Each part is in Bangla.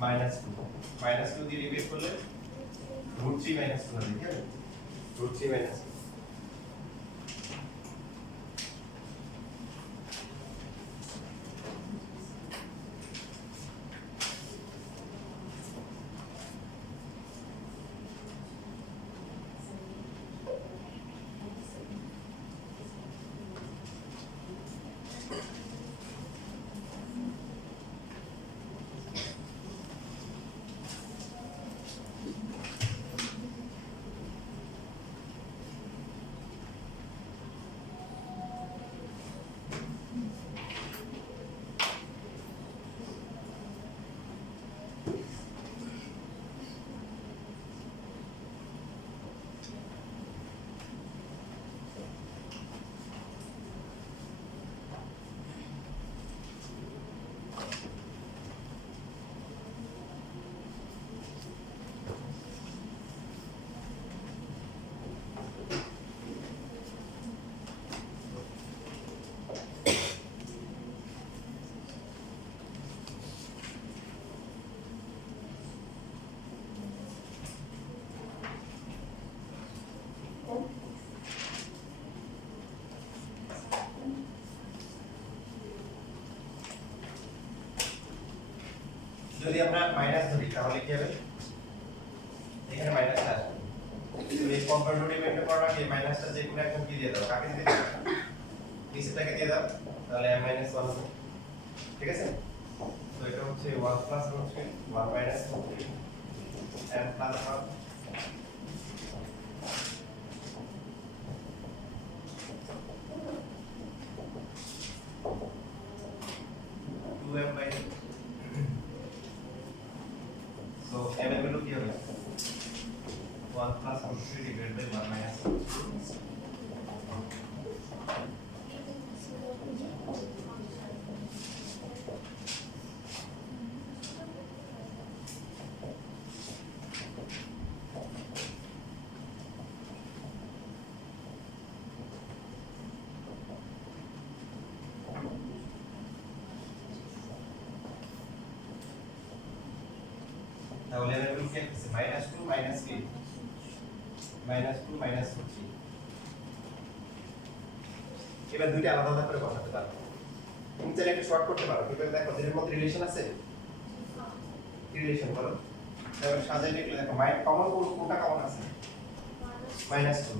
-2 -2 দিয়ে রিপিট করলে √3 - 2 হবে ঠিক আছে √3 - 2 যদি আমরা মাইনাস ধরি তাহলে কি হবে এখানে মাইনাসটা আসবে এই কম্পারেটরি মেইনটেইন করার আগে মাইনাসটা যে কোনো একজন কি দিয়ে দাও কাকে দিয়ে দাও নিচেটাকে দিয়ে দাও তাহলে m - 1 হবে ঠিক আছে তো এটা হচ্ছে 1 + √3 1 - √3 m + 1 2m/, so m এর ভ্যালু কি হবে 1 + √3 divided by 1 - √3 তাহলে এর ভ্যালু কি আসছে -2 - 3 -2 - √3 এবার দুইটা আলাদা আলাদা করে বসাতে পারো তুমি চাইলে একটু শর্ট করতে পারো কিন্তু দেখো এর মধ্যে রিলেশন আছে কি রিলেশন বলো তাহলে সাজাই লিখলে দেখো কমন কোনটা কমন আছে -2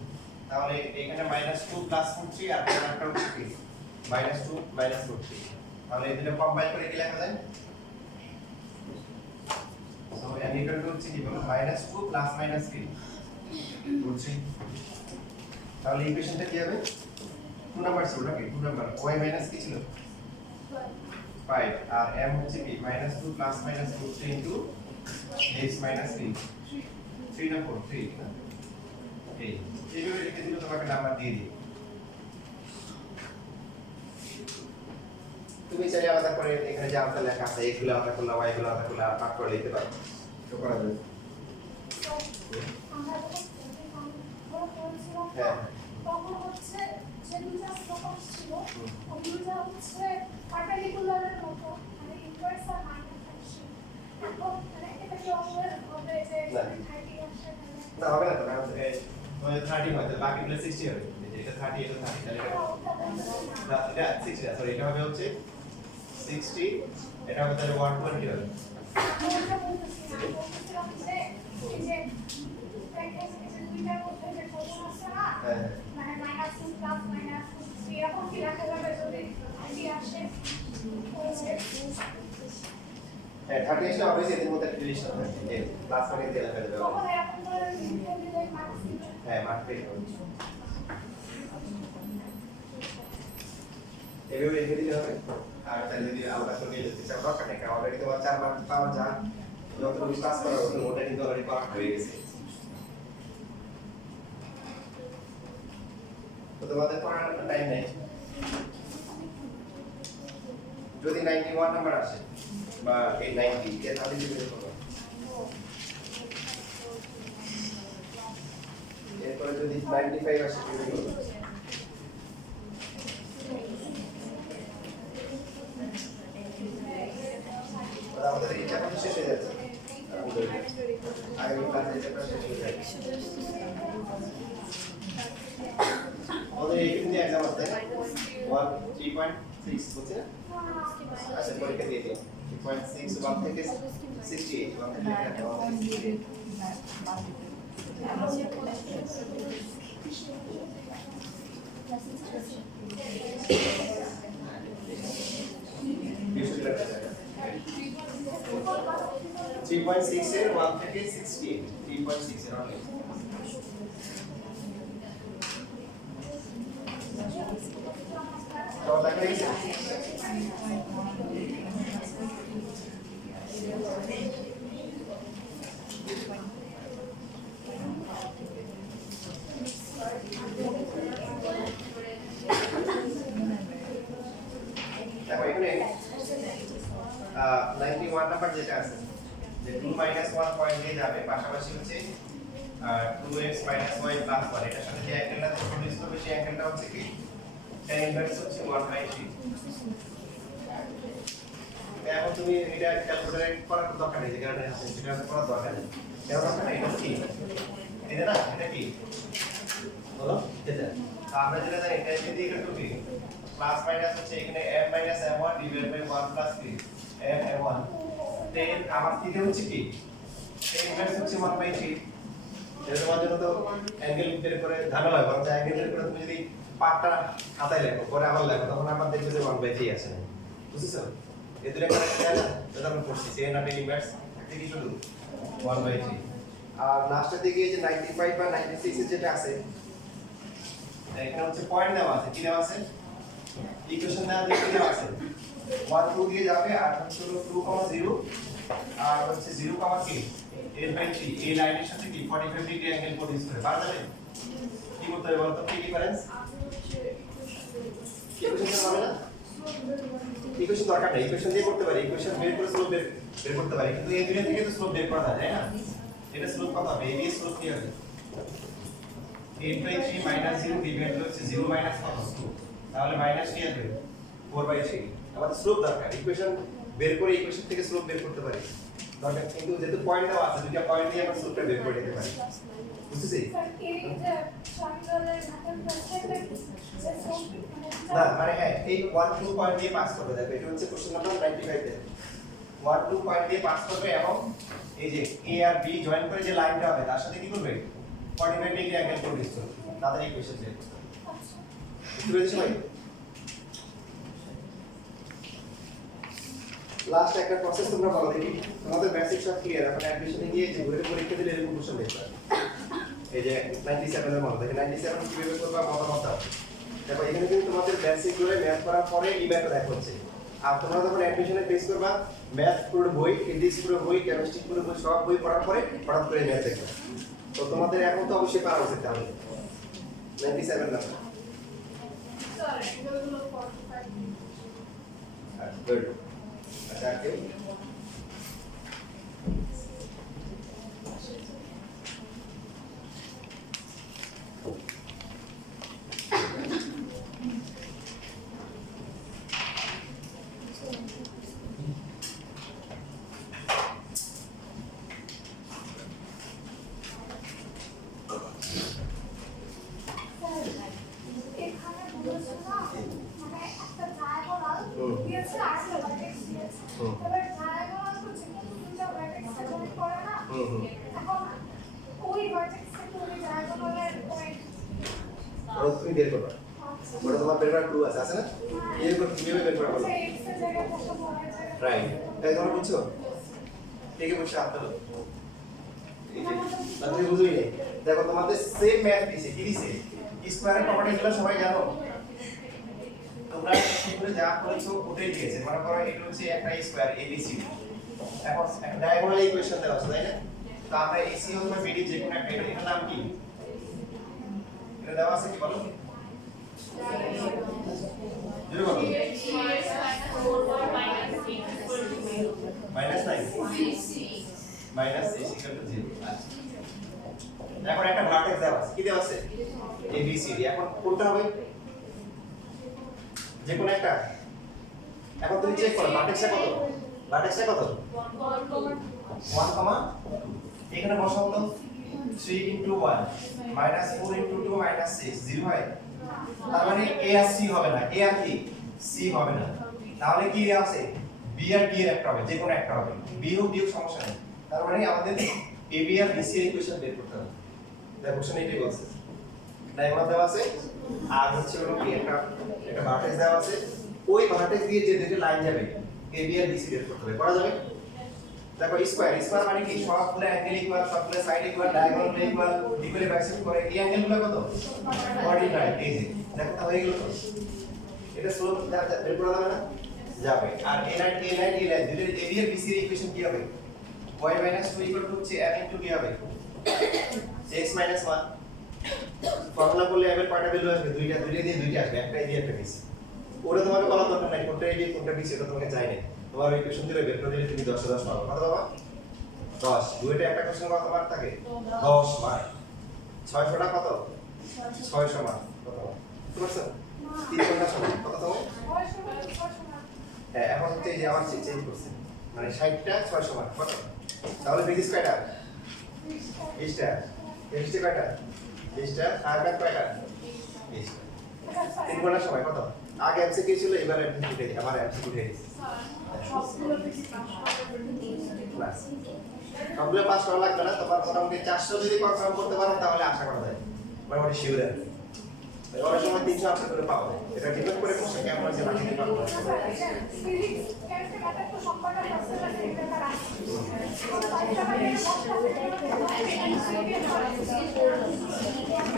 তাহলে এখানে -2 + √3 আর একটা হচ্ছে কি -2 - √3 তাহলে এই দুটো কম্বাইন করে কি লেখা যায় সো n = হচ্ছে কি বলো -2 + -3 তাহলে ইকুয়েশনটা কি হবে 2 নাম্বার ছিল নাকি 2 নাম্বার y মাইনাস কি ছিল 5 আর m হচ্ছে কি -2 + -√3 ইনটু h - 3 3 না 4 3 না এই এইভাবে লিখে দিলে তোমাকে নাম্বার দিয়ে দিই তুমি চাইলে আলাদা করে এখানে যে আনসার লেখা আছে এগুলো আলাদা করলে y গুলো আলাদা করলে ভাগ করে লিখতে পারো তো করা যাবে হ্যাঁ তখন হচ্ছে যে দুইটা প্রকাশ ছিল ওগুলো হচ্ছে পার্টিকুলারের মতো মানে ইনভার্স আর মাইনাস ফাংশন এখন মানে এটা কি অলওয়েজ হবে যে 30 আসে না হবে না তো কারণ তোমাদের 30 হয় তাহলে বাকিগুলো 60 হবে এটা 30 এটা 30 তাহলে এটা 60 সরি এটা হবে হচ্ছে 60 এটা হবে তাহলে 120 হবে মানে -2 + -3 এরকম কি লেখা যাবে যদি আইডিয়া আসে হ্যাঁ 30 আসলে অবশ্যই এর মধ্যে একটা রিলেশন আছে যে প্লাস মানে দিয়ে লেখা যাবে তখন এরকম করে লিখে দিলে মার্কস দিবে হ্যাঁ মার্ক পেয়ে যাবে এভাবে লিখে দিলে হবে আর তাহলে যদি আলাদা করে লিখতে চাও দরকার নেই কারণ অলরেডি তোমার 4 মার্ক পাওয়া যায় যতটুকু ক্লাস করা হতো ওটা কিন্তু অলরেডি পাওয়া হয়ে গেছে তো তোমাদের পড়ার টাইম নেই যদি 91 নাম্বার আসে বা 90 এর তাহলে কি বের করব এরপরে যদি 95 আসে কি বের করব আমাদের এটা কত শেষ হয়ে যাচ্ছে দিলে প্রায় শেষ হয়ে যায় আমাদের এইখানে যে एग्जाम আছে 3.6 বুঝছেন আচ্ছা পরীক্ষা দিয়ে দিও 3.6 1 থেকে 68 1 থেকে 3.6 এর 1 থেকে 68 3.6 এর অনলি তো দেখা গেছে দেখো এখানে 91 নাম্বার যেটা আছে যে 2 1 পয়েন্ট দিয়ে যাবে পাশাপাশি হচ্ছে 2x y + 1 এটার সাথে যে অ্যাঙ্গেলটা প্রডিউস করবে সেই অ্যাঙ্গেলটা হচ্ছে কি tan ইনভার্স হচ্ছে 1/3 এখন তুমি এটা ক্যালকুলেট করার দরকার নেই যে কারণে আছে সেটা করার দরকার নেই এর দরকার নেই এটা কি এটা না এটা কি বলো এটা আমরা যেটা জানি এটা যদি একটু কি প্লাস মাইনাস হচ্ছে এখানে m - m1 divide by 1 + 3 m m1 then আমার থিটা হচ্ছে কি tan ইনভার্স হচ্ছে 1/3 এটা তোমার জন্য তো অ্যাঙ্গেল বের করে ঝামেলা হয় বরং অ্যাঙ্গেল বের করে তুমি যদি পার্টটা হাতায় লেখো পরে আবার লেখো তখন আমার দেখবে যে 1/3 আসে না বুঝছো এই দুটো কানেক্ট হয় না এটা আমরা করছি tan আর tan ইনভার্স এটা কি শুধু 1/3 আর লাস্টের দিকে এই যে 95 বা 96 এর যেটা আছে এখানে হচ্ছে পয়েন্ট দেওয়া আছে কি দেওয়া আছে ইকুয়েশন দেওয়া আছে 1 2 দিয়ে যাবে আর হচ্ছে 2, 0 আর হচ্ছে 0, k 8/3 এই লাইনের সাথে কি 45 ডিগ্রি অ্যাঙ্গেল প্রডিউস করে পারা যাবে কি করতে হবে বলতো কি ডিফারেন্স ইকুয়েশন হবে না ইকুয়েশন দরকার নেই ইকুয়েশন দিয়ে করতে পারি ইকুয়েশন বের করে স্লোপ বের করতে পারি কিন্তু এই দুটো থেকে তো স্লোপ বের করা যায় না এটা স্লোপ কত হবে এই স্লোপ কি হবে 8/3 - 0 ডিভাইড হচ্ছে 0 - কত 2 তাহলে মাইনাস কি আসবে 4/3 আমাদের স্লোপ দরকার ইকুয়েশন বের করে ইকুয়েশন থেকে স্লোপ বের করতে পারি দরকার কিন্তু যেহেতু পয়েন্ট দেওয়া আছে দুটো পয়েন্ট দিয়ে আমরা স্লোপটা বের করে নিতে পারি বুঝছিস না মানে হ্যাঁ এই 1 2 পয়েন্ট দিয়ে পাস করবে দেখো এটা হচ্ছে কোশ্চেন নাম্বার 95 এর 1 2 পয়েন্ট দিয়ে পাস করবে এবং এই যে a আর b জয়েন করে যে লাইনটা হবে তার সাথে কি করবে 45 ডিগ্রি অ্যাঙ্গেল প্রডিউস করবে তাদের ইকুয়েশন বের করতে বুঝতে পেরেছো ভাই লাস্ট একটা প্রসেস তোমরা বলো দেখি তোমাদের বেসিক সব ক্লিয়ার এখন অ্যাডমিশনে গিয়ে যে ঘুরে পরীক্ষা দিলে এরকম কোশ্চেন দেখবে এই যে 97 এর মতো দেখে 97 কিভাবে করবা মতামত দাও দেখো এখানে কিন্তু তোমাদের বেসিক গুলো ম্যাথ করার পরে এই ম্যাথটা দেখা হচ্ছে আর তোমরা যখন অ্যাডমিশনে ফেস করবা ম্যাথ পুরো বই ফিজিক্স পুরো বই কেমিস্ট্রি পুরো বই সব বই পড়ার পরে হঠাৎ করে ম্যাথ দেখবা তো তোমাদের এখন তো অবশ্যই পারা উচিত তাহলে 97 না স্যার এগুলো 45 গুড আচ্ছা কেউ তুমি বের করবা ওটা তোমার বের করার ক্লু আছে না এই করে কিভাবে বের করবা বলো রাইট তাই তোমরা বুঝছো ঠিক আছে বুঝছো আপনারা না তুমি বুঝোই না দেখো তোমাদের সেম ম্যাথ দিছে কি দিছে স্কয়ারের প্রপার্টিগুলো সবাই জানো তোমরা শিখলে যা করেছো ওটাই দিয়েছে মনে করো এটা হচ্ছে একটা স্কয়ার ABC এখন একটা ডায়াগোনাল ইকুয়েশন দেওয়া আছে তাই না তো আমরা AC অথবা BD যে কোনো একটা এর নাম কি এটা দেওয়া আছে কি বলো জোরে বলো -9 -6 = 0 এখন একটা ভার্টেক্স দেওয়া আছে কি দেওয়া আছে ABCD এখন কোনটা হবে যে কোন একটা এখন তুমি চেক করো ভার্টেক্সটা কত 1, 1, এখানে বসাও তো 3 into 1 minus 4 into 2 minus 6 0 হয় তার মানে a আর c হবে না a আর কি c হবে না তাহলে কি আছে b আর d এর একটা হবে যে কোনো একটা হবে b হোক d হোক সমস্যা নেই তার মানে আমাদের a b আর b c এর ইকুয়েশন বের করতে হবে তাই কোশ্চেন এইটাই বলছে ডায়াগ্রাম দেওয়া আছে আর হচ্ছে হলো কি একটা ভার্টেক্স দেওয়া আছে ওই ভার্টেক্স দিয়ে যে দুটো লাইন যাবে a b আর b c বের করতে হবে করা যাবে দেখো স্কয়ার মানে কি সবগুলো অ্যাঙ্গেল ইকুয়াল সবগুলো side equal diagonal equal degree bisect করে এই অ্যাঙ্গেলগুলো কত 49 এই যে দেখো তা হয়ে গেল তো এটা স্লোপ বের করা যাবে না যাবে আর a9 দুটো a b আর b c এর ইকুয়েশন কি হবে y 2 হচ্ছে m ইনটু কি হবে x 1 ফর্মুলা করলে এর কয়টা ভ্যালু আসবে দুইটা দিয়ে দুইটা আসবে একটা এই দিয়ে একটা বিসি ওটা তোমাকে বলা দরকার নাই কোনটা এই দিয়ে কোনটা বিসি এটা তোমাকে চাই না তোমার ইকুয়েশন দিলে বের করে দিলে তুমি 10 পাবে কত পাবা 10 দুইটা একটা কোশ্চেন কত মার্ক থাকে 10 মার্ক 600 টা কত 600 মার্ক কত বুঝছো 3 ঘন্টা সময় কত তোমার হ্যাঁ এখন হচ্ছে এই যে আবার চেঞ্জ করছে মানে 60 টা 600 মার্ক কত তাহলে বিগিস কয়টা 20 টা 20 টা কয়টা 20 টা আর ব্যাক কয়টা 20 টা 3 ঘন্টা সময় কত আগে এমসিকিউ ছিল এবারে এমসিকিউ উঠে গেছে আমার এমসিকিউ উঠে গেছে সবগুলো পাস করা লাগবে না তোমার মোটামুটি 400 যদি কনফার্ম করতে পারো তাহলে আশা করা যায় মোটামুটি শিওর আর অনেক সময় 300 আশা করে পাওয়া যায় এটা ডিপেন্ড করে কোশ্চেন কেমন আছে বাকি পাবো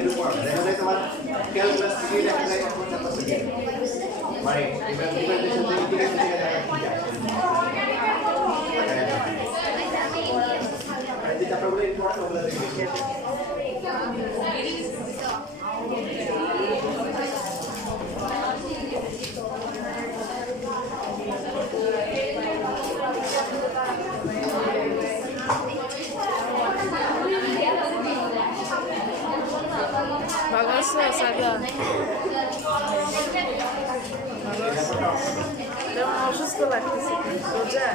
এরপর দেখা যায় তোমার ক্যালকুলাস থেকে দেখা যায় কত করতে পারছে মানে ইমপ্লিমেন্টেশন থেকে ঠিক আছে ঠিক আছে আর যে চ্যাপ্টারগুলো ইম্পর্টেন্ট ওগুলো দেখে ভালো আছো সাদিয়া অসুস্থ লাগতেছে রোজা